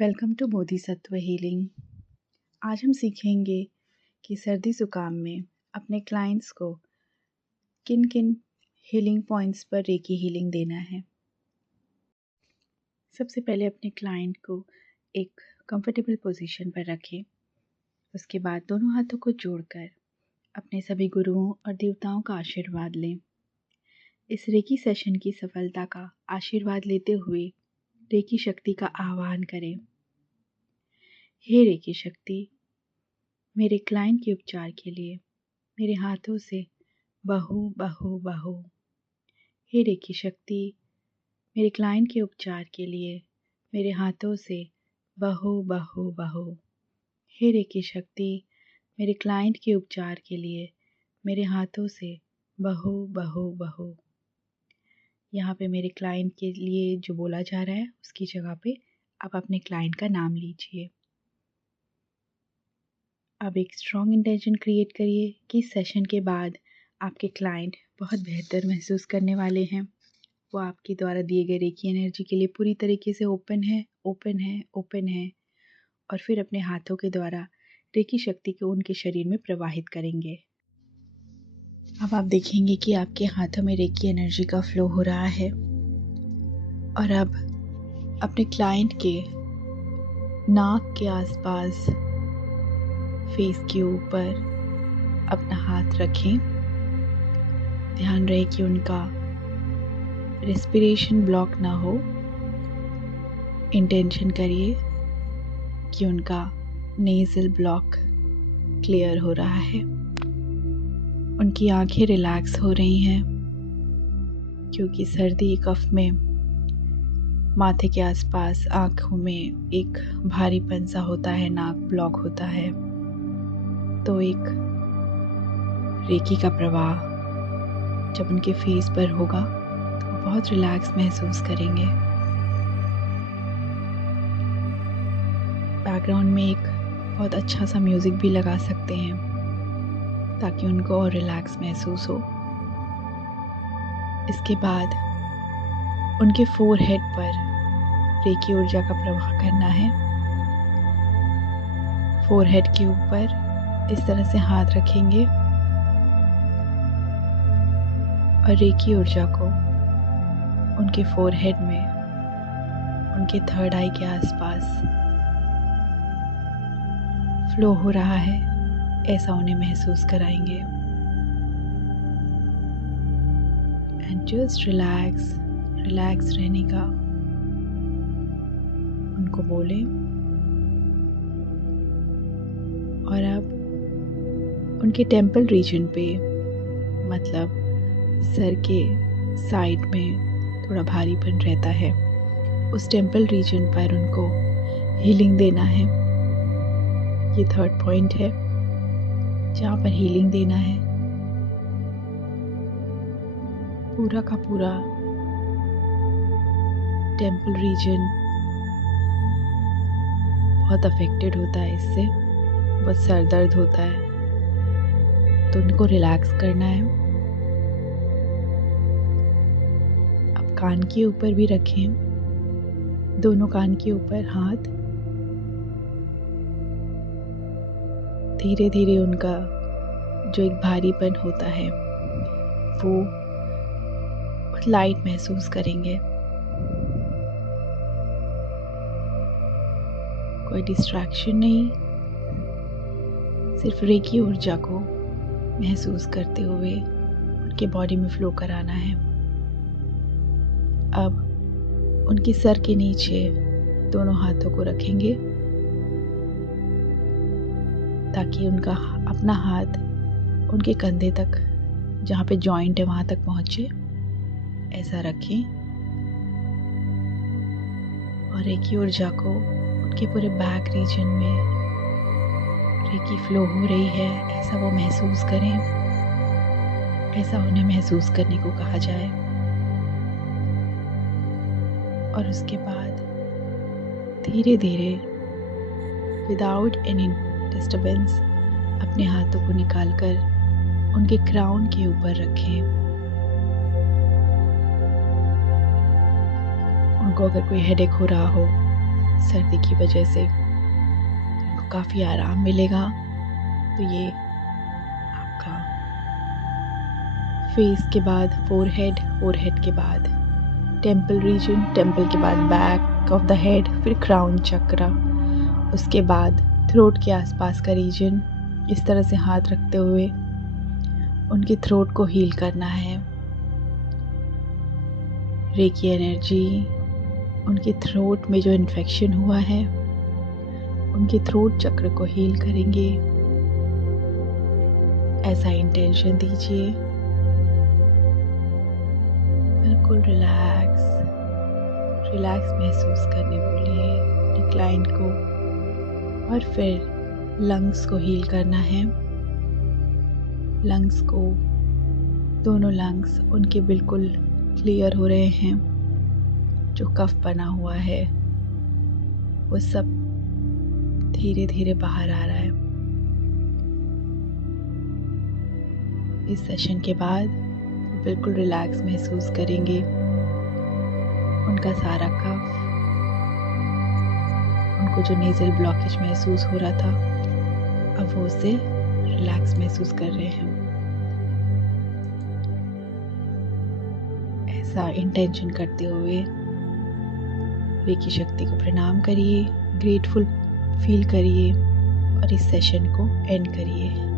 Welcome to Bodhisattva healing. आज हम सीखेंगे कि सर्दी ज़ुकाम में अपने क्लाइंट्स को किन किन हीलिंग पॉइंट्स पर रेकी हीलिंग देना है। सबसे पहले अपने क्लाइंट को एक कंफर्टेबल पोजीशन पर रखें। उसके बाद दोनों हाथों को जोड़कर अपने सभी गुरुओं और देवताओं का आशीर्वाद लें। इस रेकी सेशन की सफलता का आशीर्वाद लेते हुए रेकी शक्ति का आह्वान करें। हे रेकी शक्ति, मेरे क्लाइंट के उपचार के लिए मेरे हाथों से बहो बहो बहो। हे रेकी शक्ति, मेरे क्लाइंट के उपचार के लिए मेरे हाथों से बहो बहो बहो। हे रेकी शक्ति, मेरे क्लाइंट के उपचार के लिए मेरे हाथों से बहो बहो बहो। यहाँ पे मेरे क्लाइंट के लिए जो बोला जा रहा है उसकी जगह पे आप अपने क्लाइंट का नाम लीजिए। अब एक स्ट्रॉन्ग इंटेंशन क्रिएट करिए कि सेशन के बाद आपके क्लाइंट बहुत बेहतर महसूस करने वाले हैं। वो आपके द्वारा दिए गए रेकी एनर्जी के लिए पूरी तरीके से ओपन है और फिर अपने हाथों के द्वारा रेकी शक्ति को उनके शरीर में प्रवाहित करेंगे। अब आप देखेंगे कि आपके हाथों में रेकी एनर्जी का फ्लो हो रहा है और अब अपने क्लाइंट के नाक के आसपास, फेस के ऊपर अपना हाथ रखें। ध्यान रहे कि उनका रेस्पिरेशन ब्लॉक ना हो। इंटेंशन करिए कि उनका नेज़ल ब्लॉक क्लियर हो रहा है। उनकी आंखें रिलैक्स हो रही हैं क्योंकि सर्दी कफ में माथे के आसपास आँखों में एक भारीपन सा होता है, नाक ब्लॉक होता है। तो एक रेकी का प्रवाह जब उनके फेस पर होगा तो वो बहुत रिलैक्स महसूस करेंगे। बैकग्राउंड में एक बहुत अच्छा सा म्यूज़िक भी लगा सकते हैं ताकि उनको और रिलैक्स महसूस हो। इसके बाद उनके फोरहेड पर रेकी ऊर्जा का प्रवाह करना है। फोरहेड के ऊपर इस तरह से हाथ रखेंगे और रेकी ऊर्जा को उनके फोरहेड में, उनके थर्ड आई के आसपास फ्लो हो रहा है ऐसा उन्हें महसूस कराएंगे। एंड जस्ट रिलैक्स रहने का उनको बोलें। और अब उनके टेम्पल रीजन पे, मतलब सर के साइड में थोड़ा भारीपन रहता है, उस टेम्पल रीजन पर उनको हीलिंग देना है। ये थर्ड पॉइंट है जहाँ पर हीलिंग देना है। पूरा का पूरा टेम्पल रीजन बहुत अफेक्टेड होता है इससे, बहुत सर दर्द होता है, तो उनको रिलैक्स करना है। अब कान के ऊपर भी रखें, दोनों कान के ऊपर हाथ। धीरे धीरे उनका जो एक भारीपन होता है वो बहुत लाइट महसूस करेंगे। कोई डिस्ट्रैक्शन नहीं, सिर्फ रेकी ऊर्जा को महसूस करते हुए उनके बॉडी में फ्लो कराना है। अब उनके सर के नीचे दोनों हाथों को रखेंगे ताकि उनका अपना हाथ उनके कंधे तक, जहाँ पे जॉइंट है वहाँ तक पहुँचे, ऐसा रखें। और रेकी ऊर्जा को उनके पूरे बैक रीजन में रेकी फ्लो हो रही है ऐसा वो महसूस करें। ऐसा उन्हें महसूस करने को कहा जाए। और उसके बाद धीरे धीरे विदाउट एनी डिस्टर्बेंस अपने हाथों को निकालकर उनके क्राउन के ऊपर रखें। उनको अगर कोई हेडेक हो रहा हो, सर्दी की वजह से उनको काफ़ी आराम मिलेगा। तो ये आपका फेस के बाद फोरहेड, फोरहेड के बाद टेम्पल रीजन, टेम्पल के बाद बैक ऑफ द हेड, फिर क्राउन चक्रा, उसके बाद थ्रोट के आसपास का रीजन। इस तरह से हाथ रखते हुए उनके थ्रोट को हील करना है। रेकी एनर्जी उनके थ्रोट में जो इन्फेक्शन हुआ है उनके थ्रोट चक्र को हील करेंगे। ऐसा इंटेंशन दीजिए। बिल्कुल रिलैक्स रिलैक्स महसूस करने बोलिए अपने क्लाइंट को। और फिर लंग्स को हील करना है। लंग्स को, दोनों लंग्स उनके बिल्कुल क्लियर हो रहे हैं। जो कफ बना हुआ है वो सब धीरे धीरे बाहर आ रहा है। इस सेशन के बाद वो बिल्कुल रिलैक्स महसूस करेंगे। उनका सारा कफ, उनको जो नेज़ल ब्लॉकेज महसूस हो रहा था, अब वो उसे रिलैक्स महसूस कर रहे हैं। ऐसा इंटेंशन करते हुए रेकी शक्ति को प्रणाम करिए, ग्रेटफुल फील करिए और इस सेशन को एंड करिए।